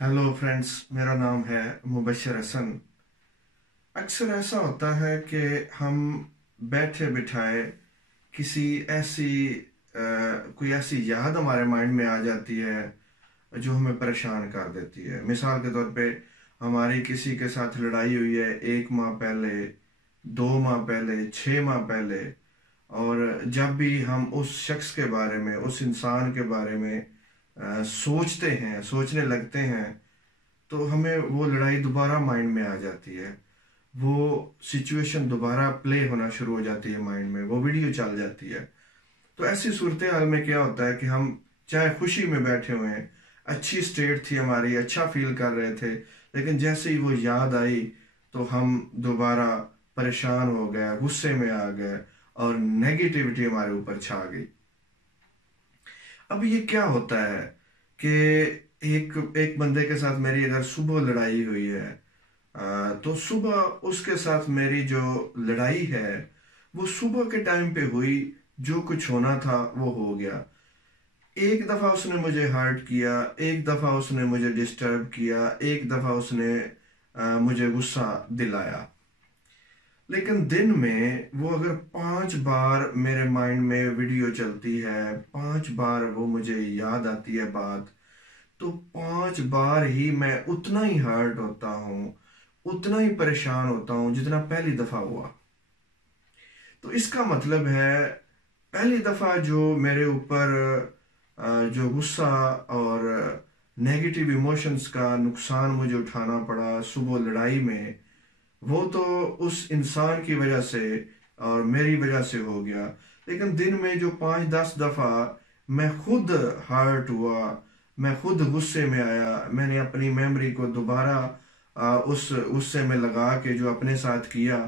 Hello friends, मेरा नाम है मुबशर हसन। अक्सर ऐसा होता है कि हम बैठे बिठाए किसी ऐसी कोई ऐसी याद हमारे माइंड में आ जाती है जो हमें परेशान कर देती है। मिसाल के तौर पे हमारी किसी के साथ लड़ाई हुई है 1 माह पहले, 2 माह पहले, 6 माह पहले। और जब भी हम उस शख्स के बारे में, उस इंसान के बारे में सोचते हैं, सोचने लगते हैं, तो हमें वो लड़ाई दोबारा माइंड में आ जाती है। वो सिचुएशन दोबारा प्ले होना शुरू हो जाती है माइंड में, वो वीडियो चल जाती है। तो ऐसी सूरत हाल में क्या होता है कि हम चाहे खुशी में बैठे हुए हैं, अच्छी स्टेट थी हमारी, अच्छा फील कर रहे थे, लेकिन जैसे ही वो याद आई तो हम दोबारा परेशान हो गए, गुस्से में आ गए और नेगेटिविटी हमारे ऊपर छा गई। अब ये क्या होता है कि एक एक बंदे के साथ मेरी अगर सुबह लड़ाई हुई है, तो सुबह उसके साथ मेरी जो लड़ाई है वो सुबह के टाइम पे हुई। जो कुछ होना था वो हो गया। एक दफा उसने मुझे हर्ट किया, एक दफा उसने मुझे डिस्टर्ब किया, एक दफा उसने मुझे गुस्सा दिलाया। लेकिन दिन में वो अगर 5 बार मेरे माइंड में वीडियो चलती है, 5 बार वो मुझे याद आती है बात, तो 5 बार ही मैं उतना ही हर्ट होता हूँ, उतना ही परेशान होता हूँ जितना पहली दफा हुआ। तो इसका मतलब है पहली दफा जो मेरे ऊपर जो गुस्सा और नेगेटिव इमोशंस का नुकसान मुझे उठाना पड़ा सुबह लड़ाई में, वो तो उस इंसान की वजह से और मेरी वजह से हो गया। लेकिन दिन में जो 5-10 दफा मैं खुद हर्ट हुआ, मैं खुद गुस्से में आया, मैंने अपनी मेमोरी को दोबारा उस गुस्से में लगा के जो अपने साथ किया,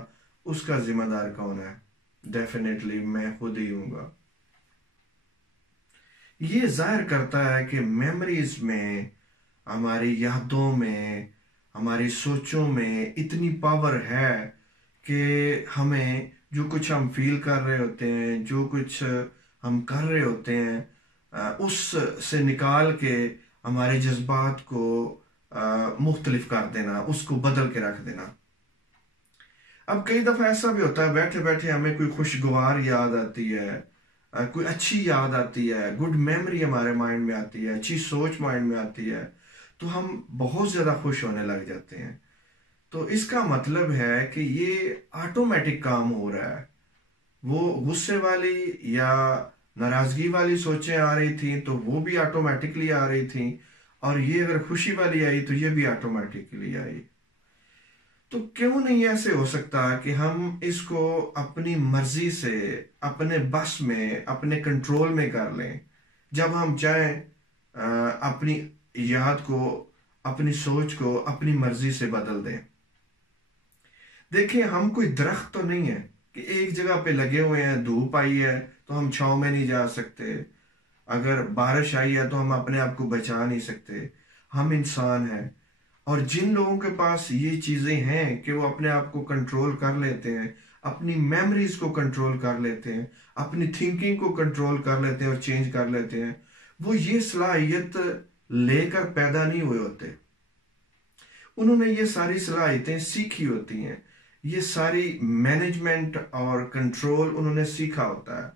उसका जिम्मेदार कौन है? डेफिनेटली मैं खुद ही हूँगा। ये जाहिर करता है कि मेमोरीज में, हमारी यादों में, हमारी सोचों में इतनी पावर है कि हमें जो कुछ हम फील कर रहे होते हैं, जो कुछ हम कर रहे होते हैं, उस से निकाल के हमारे जज्बात को मुख्तलिफ कर देना, उसको बदल के रख देना। अब कई दफा ऐसा भी होता है बैठे बैठे हमें कोई खुशगवार याद आती है, कोई अच्छी याद आती है, गुड मेमोरी हमारे माइंड में आती है, अच्छी सोच माइंड में आती है, तो हम बहुत ज्यादा खुश होने लग जाते हैं। तो इसका मतलब है कि ये ऑटोमेटिक काम हो रहा है। वो गुस्से वाली या नाराजगी वाली सोचें आ रही थी तो वो भी ऑटोमेटिकली आ रही थी, और ये अगर खुशी वाली आई तो ये भी ऑटोमेटिकली आई। तो क्यों नहीं ऐसे हो सकता कि हम इसको अपनी मर्जी से, अपने बस में, अपने कंट्रोल में कर लें? जब हम चाहें अपनी याद को, अपनी सोच को अपनी मर्जी से बदल दें। देखिए, हम कोई दरख्त तो नहीं है कि एक जगह पे लगे हुए हैं, धूप आई है तो हम छांव में नहीं जा सकते, अगर बारिश आई है तो हम अपने आप को बचा नहीं सकते। हम इंसान हैं, और जिन लोगों के पास ये चीजें हैं कि वो अपने आप को कंट्रोल कर लेते हैं, अपनी मेमोरीज को कंट्रोल कर लेते हैं, अपनी थिंकिंग को कंट्रोल कर लेते हैं और चेंज कर लेते हैं, वो ये सलाहियत लेकर पैदा नहीं हुए होते। उन्होंने ये सारी सलाहियतें सीखी होती हैं, ये सारी मैनेजमेंट और कंट्रोल उन्होंने सीखा होता है।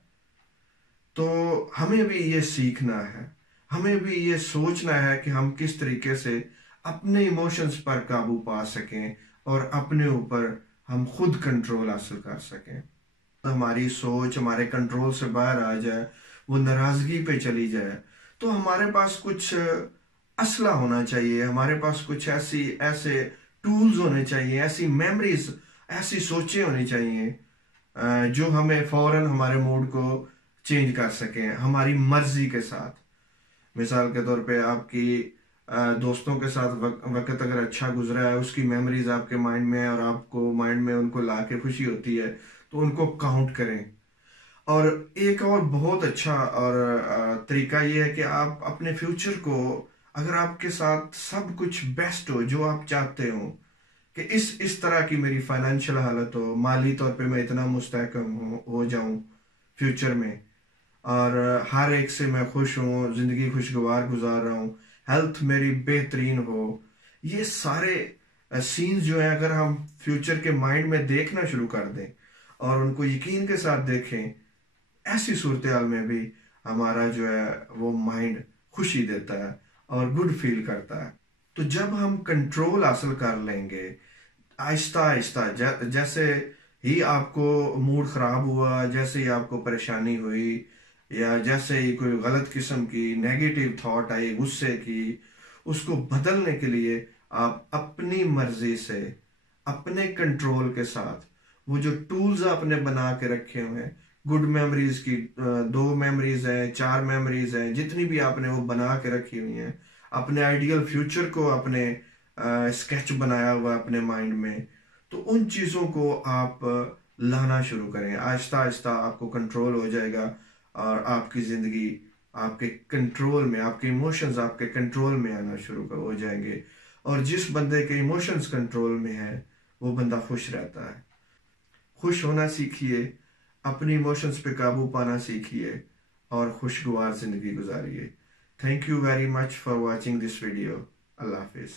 तो हमें भी ये सीखना है, हमें भी ये सोचना है कि हम किस तरीके से अपने इमोशंस पर काबू पा सकें और अपने ऊपर हम खुद कंट्रोल हासिल कर सकें। हमारी सोच हमारे कंट्रोल से बाहर आ जाए, वो नाराजगी पे चली जाए, तो हमारे पास कुछ असला होना चाहिए, हमारे पास कुछ ऐसी ऐसे टूल्स होने चाहिए, ऐसी मेमोरीज, ऐसी सोचें होनी चाहिए जो हमें फौरन हमारे मूड को चेंज कर सकें हमारी मर्जी के साथ। मिसाल के तौर पे आपकी दोस्तों के साथ वक्त अगर अच्छा गुजरा है, उसकी मेमोरीज आपके माइंड में है और आपको माइंड में उनको ला के खुशी होती है, तो उनको काउंट करें। और एक और बहुत अच्छा और तरीका ये है कि आप अपने फ्यूचर को, अगर आपके साथ सब कुछ बेस्ट हो जो आप चाहते हो, कि इस तरह की मेरी फाइनेंशियल हालत हो, माली तौर पे मैं इतना मुस्तहकम हो जाऊं फ्यूचर में, और हर एक से मैं खुश हूँ, जिंदगी खुशगवार गुजार रहा हूँ, हेल्थ मेरी बेहतरीन हो। ये सारे सीन्स जो है अगर हम फ्यूचर के माइंड में देखना शुरू कर दें और उनको यकीन के साथ देखें, ऐसी सूरत हाल में भी हमारा जो है वो माइंड खुशी देता है और गुड फील करता है। तो जब हम कंट्रोल हासिल कर लेंगे आहिस्ता आहिस्ता, जैसे ही आपको मूड खराब हुआ, जैसे ही आपको परेशानी हुई, या जैसे ही कोई गलत किस्म की नेगेटिव थॉट आई गुस्से की, उसको बदलने के लिए आप अपनी मर्जी से, अपने कंट्रोल के साथ, वो जो टूल्स आपने बना के रखे हुए हैं, गुड मेमोरीज की 2 मेमोरीज हैं, 4 मेमोरीज हैं, जितनी भी आपने वो बना के रखी हुई हैं, अपने आइडियल फ्यूचर को अपने स्केच बनाया हुआ अपने माइंड में, तो उन चीज़ों को आप लाना शुरू करें। आहिस्ता आहिस्ता आपको कंट्रोल हो जाएगा और आपकी ज़िंदगी आपके कंट्रोल में, आपके इमोशंस आपके कंट्रोल में आना शुरू हो जाएंगे। और जिस बंदे के इमोशंस कंट्रोल में है वो बंदा खुश रहता है। खुश होना सीखिए, अपनी इमोशंस पे काबू पाना सीखिए और खुशगवार ज़िंदगी गुजारिए। Thank you very much for watching this video. अल्लाह हाफिज़।